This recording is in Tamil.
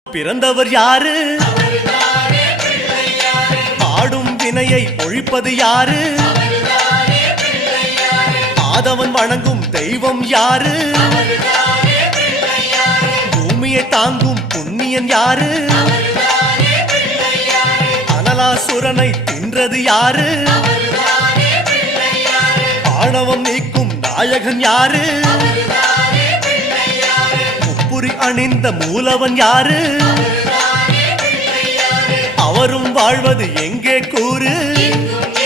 பிறந்தவர் யாரு? ஆடும் வினையை ஒழிப்பது யாரு? ஆதவன் வணங்கும் தெய்வம் யாரு? பூமியை தாங்கும் புண்ணியன் யாரு? அனலாசுரனை தின்றது யாரு? ஆணவம் நீக்கும் நாயகன் யாரு? முப்புரி அணிந்த மூலவன் யாரு? அவரும் வாழ்வது எங்கே கூறு?